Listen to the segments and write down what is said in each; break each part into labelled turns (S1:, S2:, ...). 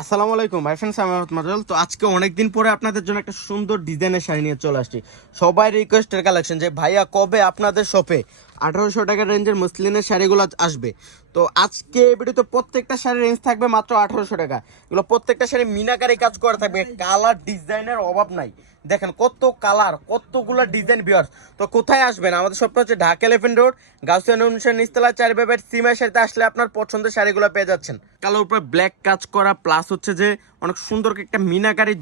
S1: আসসালামু আলাইকুম, ভাই ফ্রেন্ডস, আমি মাজল। তো আজকে অনেকদিন পরে আপনাদের জন্য একটা সুন্দর ডিজাইনের শাড়ি নিয়ে চলে আসছি। সবাই রিকোয়েস্টের কালেকশন যে, ভাইয়া, কবে আপনাদের শপে আঠারোশো টাকার রেঞ্জের মুসলিনের শাড়িগুলো আসবে। তো আজকে ভিডিওতে প্রত্যেকটা শাড়ির রেঞ্জ থাকবে মাত্র আঠারোশো টাকা। এগুলো প্রত্যেকটা শাড়ি মিনাকারি কাজ করা থাকবে। কালার ডিজাইনের অভাব নাই। দেখেন কত কালার, কতগুলো ডিজাইন বিয়ার্স তো কোথায় আসবেন? আমাদের সবটা হচ্ছে ঢাকা এলিফেন্ট রোড গাউসিয়ান অনুষ্ঠান নিস্তলা চার বেবের সিমের শাড়িতে আসলে আপনার পছন্দের শাড়িগুলো পেয়ে যাচ্ছেন। কালোর উপরে ব্ল্যাক কাজ করা প্লাস হচ্ছে যে অনেক সুন্দর একটা মিনাকারি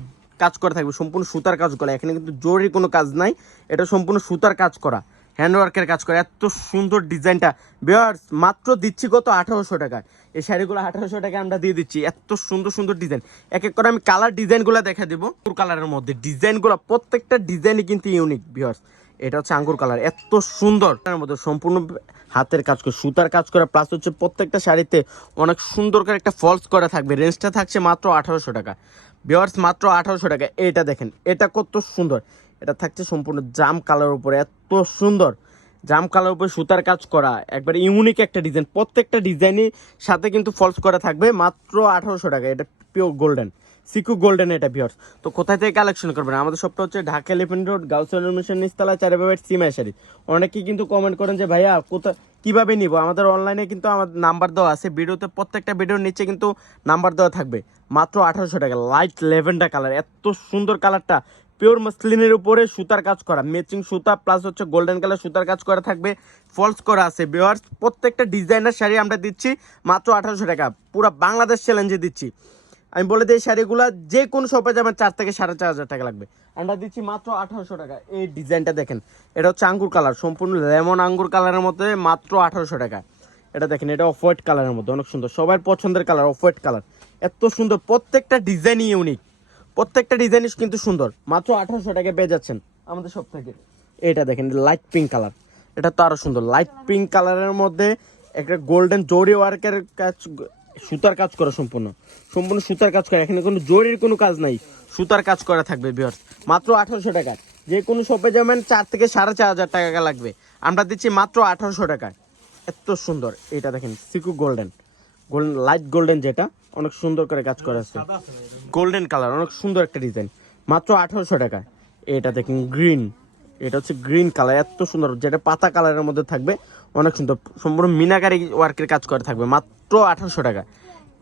S1: কাজ করা থাকবে। সম্পূর্ণ সুতার কাজ করা। এখানে কিন্তু জরুরি কোনো কাজ নাই। এটা সম্পূর্ণ সুতার কাজ করা। হ্যান্ডওয়ার্কের কাজ করা। এত সুন্দর ডিজাইনটা। বিয়ার্স, মাত্র দিচ্ছি কত আঠারোশো টাকায়। এই শাড়িগুলো আঠারোশো টাকায় আমরা দিয়ে দিচ্ছি। এত সুন্দর সুন্দর ডিজাইন। এক এক করে আমি কালার ডিজাইনগুলো দেখা দেবো। কালারের মধ্যে। ডিজাইনগুলো প্রত্যেকটা ডিজাইনই কিন্তু ইউনিক, বিয়ার্স। এটা হচ্ছে আঙ্গুর কালার। এত সুন্দর। তার মধ্যে সম্পূর্ণ হাতের কাজ করে, সুতার কাজ করা প্লাস হচ্ছে প্রত্যেকটা শাড়িতে অনেক সুন্দর করে একটা ফলস করা থাকবে। রেঞ্জটা থাকছে মাত্র আঠারোশো টাকা। বিয়ার্স, মাত্র আঠারোশো টাকা। এটা দেখেন, এটা কত সুন্দর। এটা থাকছে সম্পূর্ণ জাম কালার উপরে। এত সুন্দর। জাম কালার উপরে সুতার কাজ করা, একবার ইউনিক একটা ডিজাইন প্রত্যেকটা ডিজাইনের সাথে কিন্তু ফলস করা থাকবে, মাত্র আঠারোশো টাকা। এটা পিওর গোল্ডেন সিকু গোল্ডেন এটা পিওর তো কোথায় থেকে কালেকশন করবেন? আমাদের সবটা হচ্ছে ঢাকা এলিফেন্ট রোড গাউসন মিশন নিস্তালা চারিবাবের সিমাই শাড়ি। অনেকেই কিন্তু কমেন্ট করেন যে, ভাইয়া কোথায় কীভাবে নিব? আমাদের অনলাইনে কিন্তু আমাদের নাম্বার দেওয়া আছে। ভিডিওতে প্রত্যেকটা ভিডিওর নিচে কিন্তু নাম্বার দেওয়া থাকবে। মাত্র আঠারোশো টাকা। লাইট লেভেন্ডার কালার এত সুন্দর কালারটা পিওর মসলিনের উপরে সুতার কাজ করা ম্যাচিং সুতা প্লাস হচ্ছে গোল্ডেন কালার সুতার কাজ করা থাকবে ফলস করা আছে বিওয়ার্স প্রত্যেকটা ডিজাইনার শাড়ি আমরা দিচ্ছি মাত্র আঠারোশো টাকা, পুরো বাংলাদেশ চ্যালেঞ্জে দিচ্ছি। আমি বলে দিই শাড়িগুলো যে কোনো শপে যাবেন, চার থেকে সাড়ে চার হাজার টাকা লাগবে। আমরা দিচ্ছি মাত্র আঠারোশো টাকা, এই ডিজাইনটা দেখেন, এটা হচ্ছে আঙ্গুর কালার সম্পূর্ণ লেমন আঙ্গুর কালারের মধ্যে মাত্র আঠারোশো টাকা। এটা দেখেন, এটা অফ হোয়াইট কালারের মধ্যে, অনেক সুন্দর, সবার পছন্দের কালার অফ হোয়াইট কালার এত সুন্দর, প্রত্যেকটা ডিজাইনই ইউনিক প্রত্যেকটা ডিজাইনই কিন্তু সুন্দর। মাত্র আঠারোশো টাকা পেয়ে যাচ্ছেন আমাদের সব থেকে এটা দেখেন লাইট পিঙ্ক কালার এটা তো আরও সুন্দর। লাইট পিঙ্ক কালারের মধ্যে একটা গোল্ডেন জরি ওয়ার্কের কাজ, সুতার কাজ করা সম্পূর্ণ। সম্পূর্ণ সুতার কাজ করা। এখানে কোনো জরির কোনো কাজ নাই। সুতার কাজ করা থাকবে বিয়ার্স মাত্র আঠারোশো টাকা। যে কোনো শপে যাবেন, চার থেকে সাড়ে চার হাজার টাকা লাগবে। আমরা দিচ্ছি মাত্র আঠারোশো টাকা এত সুন্দর। এটা দেখেন, সিকু গোল্ডেন গোল্ডেন লাইট গোল্ডেন যেটা অনেক সুন্দর করে কাজ করা আছে। গোল্ডেন কালার অনেক সুন্দর একটা ডিজাইন মাত্র আঠারোশো টাকা। এটা দেখুন গ্রিন এটা হচ্ছে গ্রিন কালার এত সুন্দর। যেটা পাতা কালারের মধ্যে থাকবে অনেক সুন্দর। সম্পূর্ণ মিনাকারি ওয়ার্কের কাজ করে থাকবে। মাত্র আঠারোশো টাকা।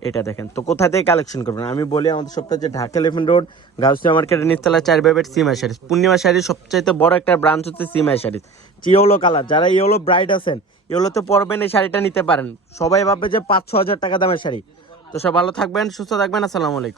S1: এটা দেখেন। তো কোথা থেকে কালেকশন করবেন? আমি বলি আমাদের সবটা যে ঢাকা এলিফেন্ট রোড গাউসিয়া মার্কেটের নিচতলা চার বেবের সিমা শাড়ি পূর্ণিমা শাড়ির সবচাইতে বড় একটা ব্রাঞ্চ হচ্ছে সিমা শাড়ি ইয়েলো কালার যারা ইয়েলো ব্রাইট আছেন ইয়েলোতে পরবেন এই শাড়িটা নিতে পারেন। সবাই ভাববে যে পাঁচ ছ হাজার টাকা দামের শাড়ি। তো সব ভালো থাকবেন, সুস্থ থাকবেন, আসসালামু আলাইকুম।